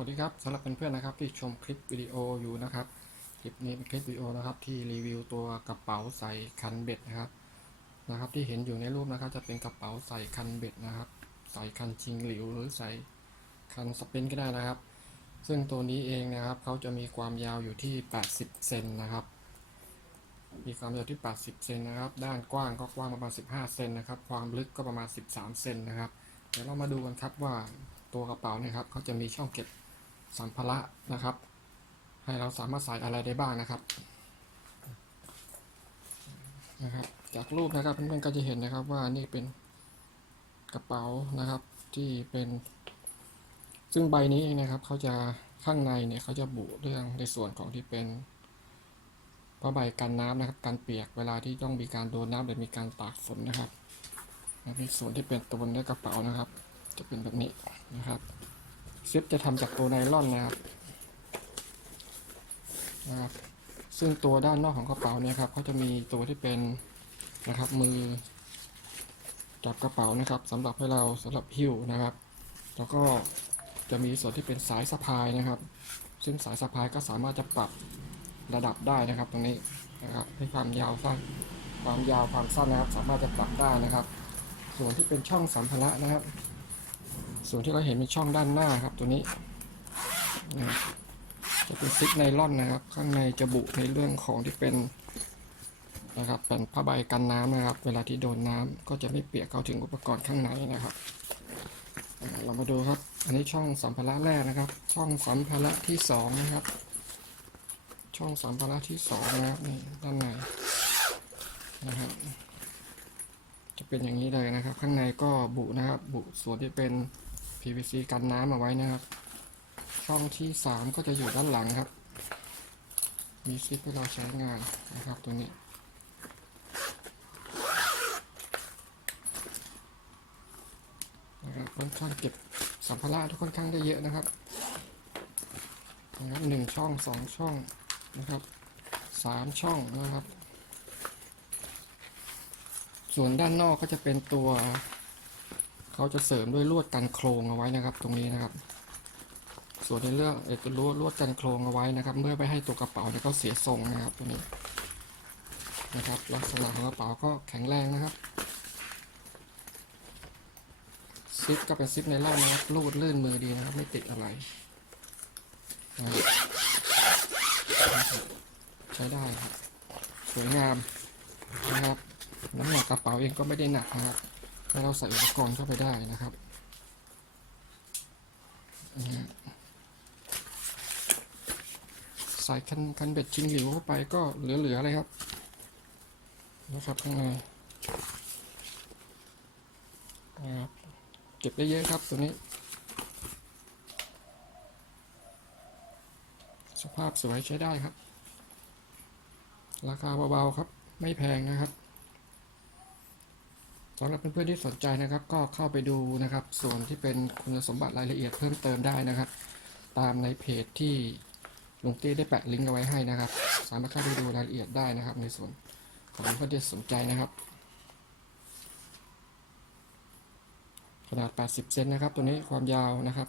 วัสดีครับสำหรับเพื่อนๆนะครับที่ชมคลิปวิดีโออยู่นะครับคลิปนี้เป็นคลิปวิดีโอนะครับที่รีวิวตัวกระเป๋าใส่คันเบ็ดนะครับนะครับที่เห็นอยู่ในรูปนะครับ จะเป็นกระเป๋าใส่คันเบ็ดนะครับ ใส่คันชิงหลิวหรือใส่คันสปินก็ได้นะครับ ซึ่งตัวนี้เองนะครับเขาจะมีความยาวอยู่ที่ 80 เซนนะครับ มีความยาวที่ 80 เซนนะครับ ด้านกว้างก็กว้างประมาณ 15 เซนนะครับ ความลึกก็ประมาณ 13 เซนนะครับ เดี๋ยวเรามาดูกันครับว่าตัวกระเป๋าเนี่ยครับเขาจะมีช่องเก็บ สัมภาระนะครับ ให้เราสามารถใส่อะไรได้บ้างนะครับนะครับ จากรูปนะครับเพื่อนๆก็จะเห็นนะครับว่านี่เป็นกระเป๋านะครับที่เป็นซึ่งใบนี้เองนะครับเขาจะข้างในเนี่ยเขาจะบุเรื่องในส่วนของที่เป็นผ้าใบกันน้ำนะครับกันเปียกเวลาที่ต้องมีการโดนน้ำหรือมีการตากฝนนะครับในส่วนที่เป็นตัวเนื้อกระเป๋านะครับ จะเป็นแบบนี้นะครับ ซิปจะทำจากตัวไนล่อนนะครับนะครับ ซึ่งตัวด้านนอกของกระเป๋าเนี่ยครับเขาจะมีตัวที่เป็นนะครับมือจับกระเป๋านะครับสำหรับให้เราสำหรับหิ้วนะครับ แล้วก็จะมีส่วนที่เป็นสายสะพายนะครับ ซึ่งสายสะพายก็สามารถจะปรับระดับได้นะครับ ตรงนี้นะครับให้ความยาวสั้นความยาวความสั้นนะครับ สามารถจะปรับได้นะครับ ส่วนที่เป็นช่องสัมภาระนะครับ ส่วนที่เราเห็นเป็นช่องด้านหน้าครับตัวนี้นะจะเป็นซิกไนล่อนนะครับ ข้างในจะบุในเรื่องของที่เป็นนะครับเป็นผ้าใบกันน้ำนะครับ เวลาที่โดนน้ำก็จะไม่เปียกเข้าถึงอุปกรณ์ข้างในนะครับ เรามาดูครับ อันนี้ช่องสัมภาระแรกนะครับ ช่องสัมภาระที่สองนะครับ ช่องสัมภาระที่สองนะครับนี่ด้านในนะครับจะเป็นอย่างนี้เลยนะครับ ข้างในก็บุนะครับ บุส่วนที่เป็น PVC กันน้ำเอาไว้นะครับ ช่องที่ 3 ก็จะอยู่ด้านหลังครับ มีซิปให้เราใช้งานนะครับตัวนี้ นะครับค่อนข้างเก็บสัมภาระทุกค่อนข้างได้เยอะนะครับนะครับหนึ่งช่องสองช่องนะครับสามช่องนะครับ ส่วนด้านนอกก็จะเป็นตัว เขาจะเสริมด้วยลวดกันโครงเอาไว้นะครับ ตรงนี้นะครับ ส่วนในเรื่องเอกลวดลวดกันโครงเอาไว้นะครับ เมื่อไปให้ตัวกระเป๋าเนี่ยเขาเสียทรงนะครับตัวนี้นะครับลักษณะของกระเป๋าก็แข็งแรงนะครับซิปก็เป็นซิปไนล่อนนะครับรูดลื่นมือดีนะครับ ไม่ติดอะไรใช้ได้ครับสวยงามนะครับน้ำหนักกระเป๋าเองก็ไม่ได้หนักนะครับ ให้เราใส่อุปกรณ์เข้าไปได้นะครับใส่คันคันเบ็ดชิงหลิวเข้าไปก็เหลือๆเลยครับนะครับข้างในนะครับเก็บได้เยอะครับตัวนี้ สภาพสวยใช้ได้ครับ ราคาเบาๆครับ ไม่แพงนะครับ สำหรับเพื่อนๆที่สนใจนะครับ ก็เข้าไปดูนะครับ ส่วนที่เป็นคุณสมบัติรายละเอียดเพิ่มเติมได้นะครับ ตามในเพจที่ลุงตี้ได้แปะลิงก์เอาไว้ให้นะครับ สามารถเข้าไปดูรายละเอียดได้นะครับ ในส่วนของเพื่อนที่สนใจนะครับ ขนาด 80 เซนนะครับ ตัวนี้ความยาวนะครับ